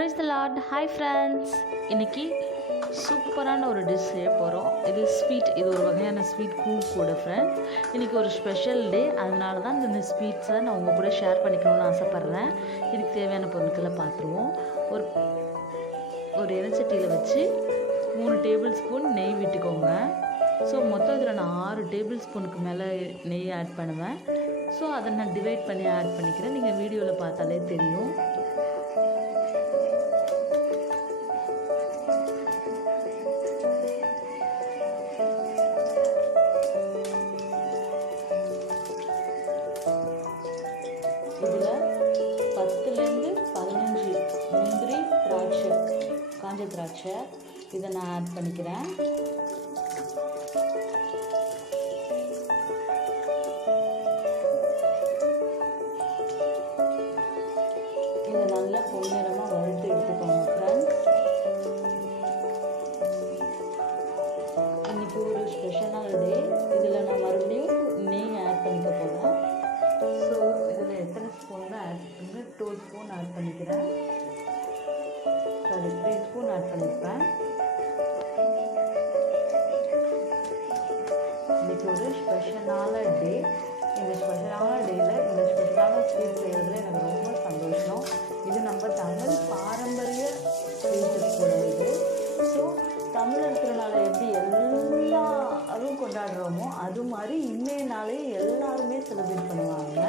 Price தி Lord. Hi friends, இன்றைக்கி சூப்பரான ஒரு டிஷ் செய்ய போகிறோம். இது ஸ்வீட், இது ஒரு வகையான ஸ்வீட் கூட ஃப்ரெண்ட்ஸ். இன்றைக்கி ஒரு ஸ்பெஷல் டே, அதனால தான் இந்த ஸ்வீட்ஸை நான் உங்கள் கூட ஷேர் பண்ணிக்கணும்னு ஆசைப்பட்றேன். இதுக்கு தேவையான பொருட்களை பார்த்துருவோம். ஒரு எண்ணெய்ச்சட்டியில் வச்சு 3 டேபிள் ஸ்பூன் நெய் விட்டுக்கோங்க. ஸோ மொத்தம் இதில் நான் 6 டேபிள் ஸ்பூனுக்கு மேலே நெய் ஆட் பண்ணுவேன். ஸோ அதை நான் டிவைட் பண்ணி ஆட் பண்ணிக்கிறேன். நீங்கள் வீடியோவில் பார்த்தாலே தெரியும். இதில் 10லேருந்து 15 முந்திரி, திராட்சை, காஞ்ச திராட்சை இதை நான் ஆட் பண்ணிக்கிறேன். இதை நல்லா பொன்னிறமாக வறுத்து எடுத்துக்கோங்க ஃப்ரெண்ட்ஸ். இன்றைக்கி ஒரு ஸ்பெஷலான டே. இதில் நான் மறுபடியும் நெய் ஆட் பண்ணிக்க போகிறேன். ஸோ இதில் எத்தனை ஸ்பூன் ஆட் பண்ணி 2 ஸ்பூன் ஆட் பண்ணிக்கிறேன். சாரி, 3 ஸ்பூன் ஆட் பண்ணியிருப்பேன். இன்றைக்கி ஒரு ஸ்பெஷலான டே. இந்த ஸ்பெஷலான டேயில் இந்த ஸ்பெஷலான ஸ்வீட் செய்கிறதுல எனக்கு ரொம்ப சந்தோஷம். இது நம்ம தமிழ் பாரம்பரிய ஸ்வீட்டு கூட இது. ஸோ தமிழர் திருநாளை எப்படி எல்லாரும் கொண்டாடுறோமோ அது மாதிரி இன்னைய நாளே எல்லாருமே செலிப்ரேட் பண்ணுவாங்க.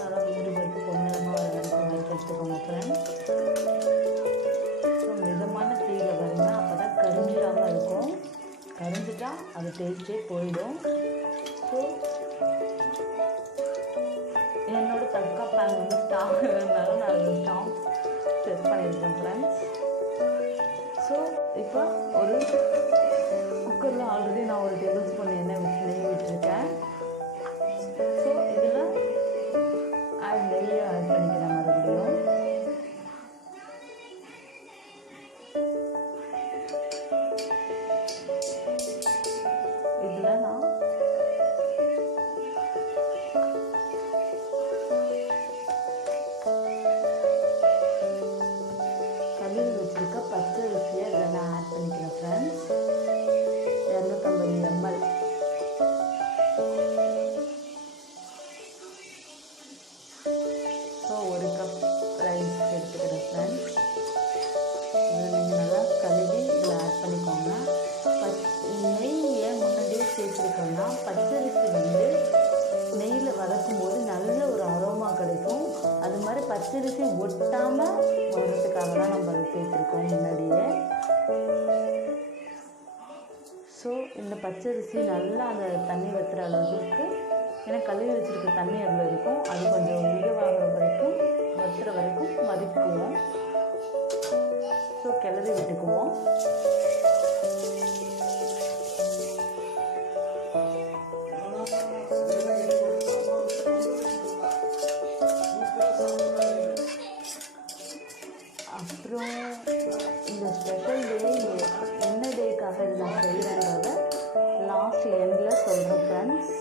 நல்லா வீடு பருப்பு பொன்னரமாக வறுத்துக்கோங்க ஃப்ரெண்ட்ஸ். ஸோ மிதமான தீயில் வருங்க, அப்போ தான் கரிஞ்சிடாமல் இருக்கும். கரிஞ்சிட்டா அது டேஸ்ட்டே போயிடும். ஸோ என்னோடய தட்கா பேன் வந்து ஸ்டாக் இருந்தாலும் நான் அது ஸ்டாக் செட் பண்ணியிருக்கேன் ஃப்ரெண்ட்ஸ். ஸோ இப்போ ஒரு குக்கரில் ஆல்ரெடி நான் ஒரு டேபிள் ஸ்பூன் நெய் விட்டுருக்கேன். ஸோ இதில் நெய்யை ஆட் பண்ணிக்கிறேன் மறுபடியும். இதில் நான் கழுவி வச்சுருக்க பச்சரிசியை இதில் நான் ஆட் பண்ணிக்கிறேன் friends. 250 ml. So 1 cup rice எடுத்துக்கிறேன் ஃப்ரெண்ட்ஸ். இதில் நீங்கள் நல்லா கழுவி இதில் ஆட் பண்ணிக்கோங்க. நெய் ஏன் முன்னாடியே சேர்த்துருக்கோன்னா பச்சரிசி வந்து நெய்யில் வதக்கும் போது நல்ல ஒரு அரோமா கிடைக்கும். அது மாதிரி பச்சரிசி ஒட்டாமல் வர்றதுக்காக தான் நம்ம அதை சேர்த்துருக்கோம் முன்னாடியே. ஸோ இந்த பச்சரிசி நல்லா அந்த தண்ணி வற்றுற அளவுக்கு, ஏன்னா கழுவி வச்சுருக்க தண்ணி அதில் இருக்கும், அது கொஞ்சம் உயவாகிற வரைக்கும் வற்றுற வரைக்கும் வதக்குவோம். ஸோ கிளறி விட்டுக்குவோம். அப்புறம் இந்த ஸ்பெஷல் டே என்ன டேக்காக இது நான் செய்கிறேன்றத லாஸ்ட் எண்டில் சொல்கிறேன் ஃப்ரெண்ட்ஸ்.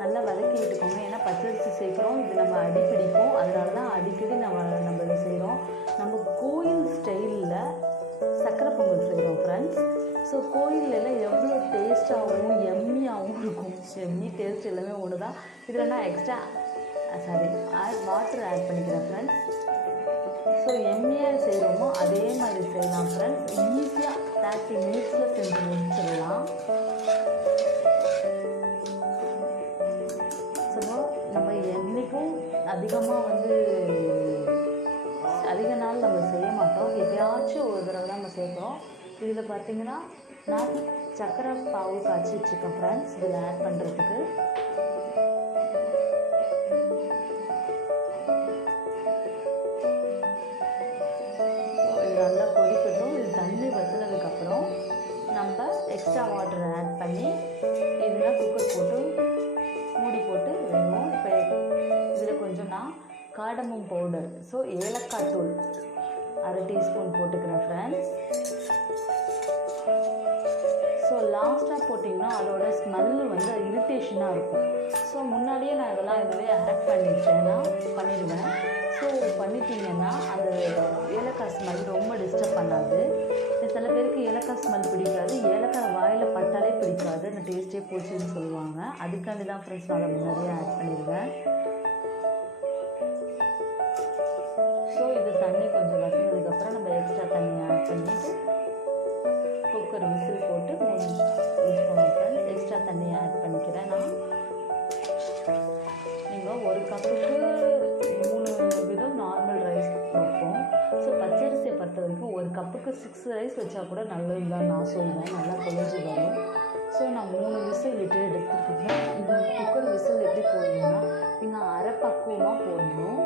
நல்லா வதக்கி விட்டுக்கோங்க. ஏன்னா பச்சரிசி சேர்க்குறோம், இது நம்ம அடிப்பிடிப்போம். அதனால தான் அடிக்கடி நம்ம இதை செய்கிறோம். நம்ம கோயில் ஸ்டைலில் சக்கரை பொங்கல் செய்கிறோம் ஃப்ரெண்ட்ஸ். ஸோ கோயிலெல்லாம் எவ்வளோ டேஸ்ட்டாகவும் எம்மியாகவும் இருக்கும். எம்மி டேஸ்ட் எல்லாமே ஒன்று தான். இதில் நான் எக்ஸ்ட்ரா வாட்டர் ஆட் பண்ணிக்கிறேன் ஃப்ரெண்ட்ஸ். ஸோ எம்மியாக செய்கிறோமோ அதே மாதிரி செய்யலாம் ஃப்ரெண்ட்ஸ். ஈஸியாக 30 மினிட்ஸில் செஞ்சு முடிச்சிடலாம். ஸோ நம்ம என்றைக்கும் அதிகமாக அதிக நாள் நம்ம செய்ய மாட்டோம். எப்பயாச்சும் ஒரு தடவை தான் நம்ம சேர்க்குறோம். இதில் பார்த்திங்கன்னா நான் சக்கரை பாவு காய்ச்சி வச்சுருக்கேன் ஃப்ரெண்ட்ஸ் இதில் ஆட் பண்ணுறதுக்கு. நல்லா கொதிக்கட்டும். இது தண்ணி வற்றினதுக்கப்புறம் நம்ம எக்ஸ்ட்ரா வாட்டர் ஆட் பண்ணி இதெல்லாம் குக்கர் போட்டு மூடி போட்டு வேணும். இப்போ இதில் கொஞ்சம் நான் காடமம் பவுடர், ஸோ ஏலக்காய் தூள் 1/2 டீஸ்பூன் போட்டுக்கிறேன் ஃப்ரெண்ட்ஸ். லாஸ்ட்டாக போட்டிங்கன்னா அதோட ஸ்மெல்லு வந்து இரிட்டேஷனாக இருக்கும். ஸோ முன்னாடியே நான் இதெல்லாம் இதுவே ஆட் பண்ணிட்டேன்னா பண்ணிடுவேன். ஸோ பண்ணிட்டீங்கன்னா அந்த ஏலக்காய் ஸ்மெல் ரொம்ப டிஸ்டர்ப் பண்ணாது. சில பேருக்கு ஏலக்காய் ஸ்மெல் பிடிக்காது, ஏலக்காய் வாயில் பட்டாலே பிடிக்காது, அந்த டேஸ்ட்டே போச்சுன்னு சொல்லுவாங்க. அதுக்காண்டி தான் ஃப்ரெண்ட்ஸ் நான் அதை முன்னாடியே ஆட் பண்ணிடுவேன். ஸோ இது தண்ணி கொஞ்சம் வற்றினதுக்கப்புறம் நம்ம எக்ஸ்ட்ரா தண்ணி ஆட் பண்ணிவிட்டு குக்கர் விசில் போட்டு யூஸ் பண்ணுவோம் ஃப்ரெண்ட்ஸ். எக்ஸ்ட்ரா தண்ணி ஆட் பண்ணிக்கிறேன் நான். நீங்கள் ஒரு கப்புக்கு 3 விதம் நார்மல் ரைஸ் வைப்போம். ஸோ பச்சரிசியை பொறுத்த வரைக்கும் ஒரு கப்புக்கு 6 ரைஸ் வச்சா கூட நல்லது தான் நான் சொல்வேன், நல்லா குழஞ்சி வரும். ஸோ நான் 3 விசில் விட்டு எடுத்துருக்கேன். இது குக்கர் விசில் எப்படி போடணும்னா நீங்கள் அரை பக்குவமாக போடணும்.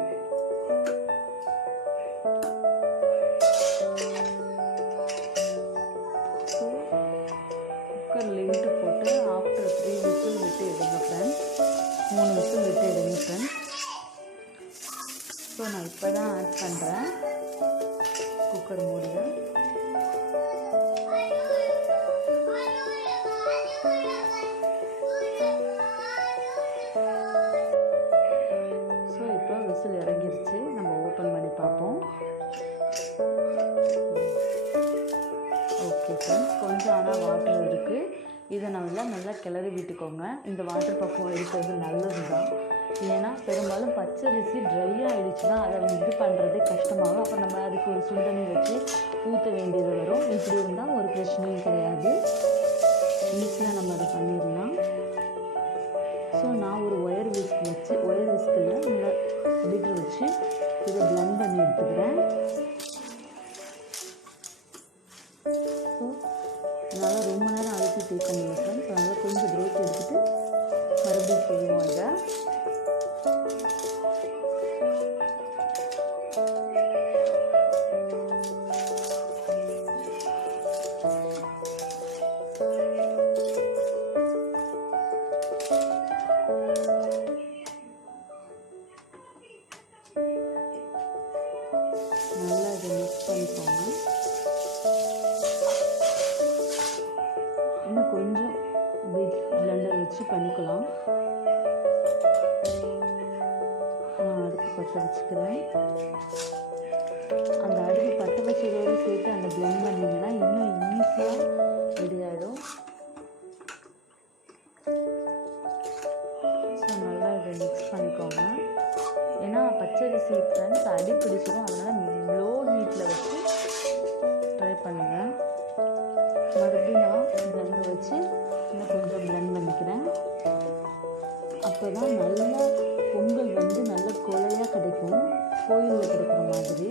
ஸோ குக்கர் லிமிட்டு போட்டு ஆஃப்டர் 3 விசில் விட்டு எடுங்க ஃப்ரெண்ட்ஸ். 3 விசில் விட்டு எடுங்க ஃப்ரெண்ட்ஸ். ஸோ நான் இப்போ தான் ஆட் பண்ணுறேன் குக்கர் மூடியை. ஸோ இப்போ விசில் இறங்கிருச்சு, நம்ம ஓப்பன் பண்ணி பார்ப்போம். ஓகே ஃப்ரெண்ட்ஸ், கொஞ்சம் ஆனால் வாட்டர் இருக்குது. இதை நல்லா கிளறி விட்டுக்கோங்க. இந்த வாட்டர் பக்கம் இருக்கிறது நல்லது தான். ஏன்னா பெரும்பாலும் பச்சரிசி ட்ரை ஆகிடுச்சுன்னா அதை இது பண்ணுறதே கஷ்டமாகும். அப்புறம் நம்ம அதுக்கு ஒரு சுடுதண்ணி வச்சு ஊற்ற வேண்டியது வரும். இப்படி இருந்தால் ஒரு பிரச்சனையும் கிடையாது, ஈஸியாக நம்ம அதை பண்ணிடலாம். ஸோ நான் ஒரு ஒயர் விஸ்கில் நல்லா லிட்டர் வச்சு இதை பிளெண்ட் பண்ணி எடுத்துக்கிறேன். ஸோ அதனால் ரொம்ப நேரம் அழுத்தி தேக்க முடியும் ஃப்ரெண்ட்ஸ். அதனால் கொஞ்சம் பிரேக் எடுத்துகிட்டு மறுபடியும் செய்வோம். இதை நல்லா இதை மிக்ஸ் பண்ணிக்கோங்க. இன்னும் கொஞ்சம் பிக் பிளெண்டர் வச்சு பண்ணிக்கலாம். நான் அடுப்பு பற்ற வச்சுக்கிறேன். அந்த அடுப்பு பற்ற வச்சதோடு சேர்த்து அந்த பிளெண்ட் பண்ணிங்கன்னா இன்னும் ஈஸியாக ரெடி ஆகிடும். ஸோ நல்லா இதை மிக்ஸ் பண்ணிக்கோங்க. ஏன்னா பச்சரிசி ஃப்ரெண்ட்ஸ் அடி பிடிச்சிடும், அதனால் லோ ஹீட்டில் வச்சு ட்ரை பண்ணுங்கள். மறுபடியும் நான் பிளெண்டர் வச்சு இன்னும் கொஞ்சம் பிளெண்ட் பண்ணிக்கிறேன். அப்போ தான் நல்லா பொங்கல் வந்து நல்ல கொலையாக கிடைக்கும், கோயிலில் கிடைக்கிற மாதிரி.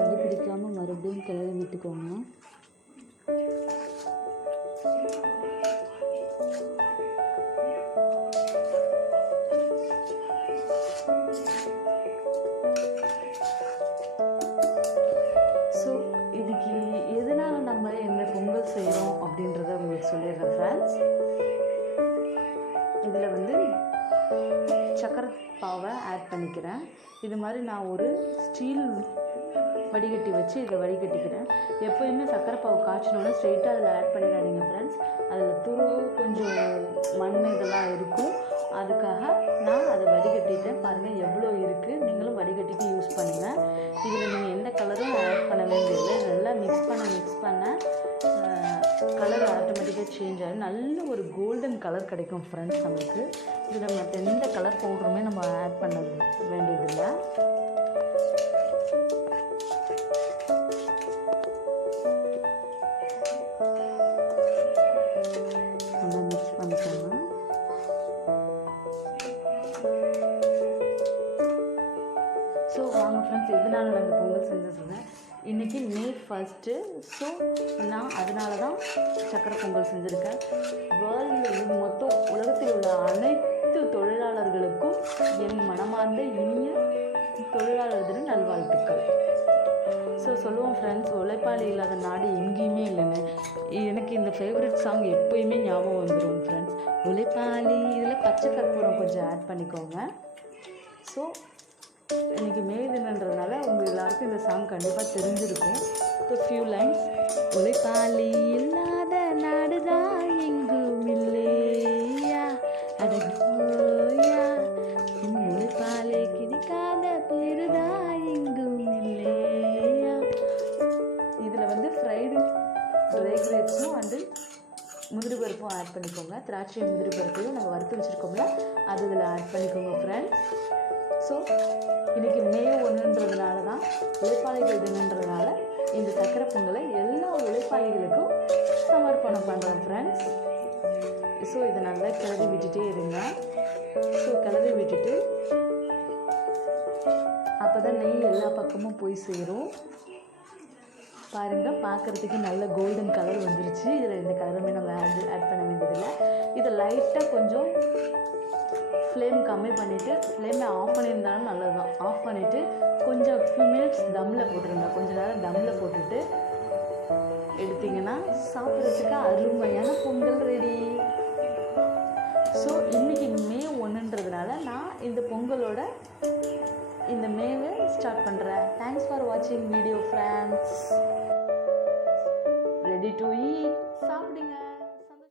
அடி பிடிக்காமல் மறுபடியும் கிளறி விட்டுக்கோங்க. ஸோ இதுக்கு எதனால் நம்ம இந்த பொங்கல் செய்கிறோம் அப்படின்றத உங்களுக்கு சொல்லிடுறேன் ஃப்ரெண்ட்ஸ். இதில் வந்து சக்கரை பாவை ஆட் பண்ணிக்கிறேன். இது மாதிரி நான் ஒரு ஸ்டீல் வடிகட்டி வச்சு இதை வடிகட்டிக்கிறேன். எப்போயுமே சக்கரை பாவு காய்ச்சணுன்னா ஸ்ட்ரெயிட்டாக அதில் ஆட் பண்ணிடாதீங்க ஃப்ரெண்ட்ஸ். அதில் கொஞ்சம் மண் இதெல்லாம் இருக்கும். அதுக்காக நான் அதை வடிகட்டிட்டேன். பாருங்கள் எவ்வளோ இருக்குது, நீங்களும் வடிகட்டிட்டு யூஸ் பண்ணுங்கள். இதில் நீங்கள் எந்த கலரும் ஆட் பண்ண வேண்டியதில்லை. நல்லா மிக்ஸ் பண்ண கலர் ஆட்டோமேட்டிக்காக சேஞ்ச் ஆகும். நல்ல ஒரு கோல்டன் கலர் கிடைக்கும் ஃப்ரெண்ட்ஸ் நம்மளுக்கு. இதில் மற்ற எந்த கலர் பவுடருமே நம்ம ஆட் பண்ண வேண்டியதில்லை. நல்லா மிக்ஸ் பண்ணிக்கோங்க. ஸோ வாங்க ஃப்ரெண்ட்ஸ், எதனால நான் இந்த பொங்கல் செஞ்சேன் இன்றைக்கி மே 1. ஸோ நான் அதனால தான் சக்கரை பொங்கல் செஞ்சுருக்கேன். வேர்ல்டில் மொத்தம் உலகத்தில் உள்ள அனைத்து தொழிலாளர்களுக்கும் என் மனமார்ந்த இனிய தொழிலாளர் தின நல்வாழ்த்துக்கள். ஸோ சொல்லுவோம் ஃப்ரெண்ட்ஸ், உழைப்பாளி இல்லாத நாடு எங்கேயுமே இல்லைன்னு. எனக்கு இந்த ஃபேவரட் சாங் எப்போயுமே ஞாபகம் வந்துடும் ஃப்ரெண்ட்ஸ். உழைப்பாளி, இதில் பச்சை கற்பூரம் கொஞ்சம் ஆட் பண்ணிக்கோங்க. ஸோ இன்றைக்கி மே தினன்றதுனால உங்கள் எல்லாருக்கும் இந்த சாங் கண்டிப்பாக தெரிஞ்சிருக்கும். So few lines. உழைப்பாளி இல்லாத நாடுதான் எங்கும் இல்லையா, அடங்கோயா, உழைப்பாளி கிடைக்காத பேருதான் எங்கும் இல்லையா. இதில் வந்து ஃப்ரைடு ட்ரை கிரேப்ஸும் அண்டு முந்திரி பருப்பும் ஆட் பண்ணிக்கோங்க. திராட்சை முந்திரி பருப்பையும் நம்ம வறுத்து வச்சுருக்கோம்ல, அது இதில் ஆட் பண்ணிக்கோங்க ஃப்ரெண்ட்ஸ். ஸோ இன்றைக்கி மே 1ன்றதுனால தான் உழைப்பாளிகள் தினன்றதுனால இந்த சக்கரை பொங்கலை எல்லா உழைப்பாளிகளுக்கும் சமர்ப்பணம் பண்ணுறேன் ஃப்ரெண்ட்ஸ். ஸோ இதை நல்லா கிளறி விட்டுட்டே இருங்க. ஸோ கிளறி விட்டுட்டு அப்போ தான் நெய் எல்லா பக்கமும் போய் சேரும். பாருங்கள், பார்க்குறதுக்கு நல்ல கோல்டன் கலர் வந்துருச்சு. இதில் இந்த கலருமே நம்ம ஆட் பண்ண வேண்டியதில்லை. இதை லைட்டாக கொஞ்சம் ஃப்ளேம் கம்மி பண்ணிவிட்டு, ஃப்ளேமை ஆஃப் பண்ணியிருந்தாலும் நல்லது தான். ஆஃப் பண்ணிவிட்டு கொஞ்சம் ஃபியூ மினிட்ஸ் தம்மில் போட்டுருங்க. கொஞ்சம் நேரம் தம்மில் போட்டுட்டு எடுத்திங்கன்னா சாப்பிட்றதுக்கு அருமையான பொங்கல் ரெடி. ஸோ இன்றைக்கி மே 1ன்றதுனால நான் இந்த பொங்கலோட இந்த மேவை ஸ்டார்ட் பண்ணுறேன். தேங்க்ஸ் ஃபார் வாட்சிங் video friends. Ready to eat. சாப்பிடுங்க.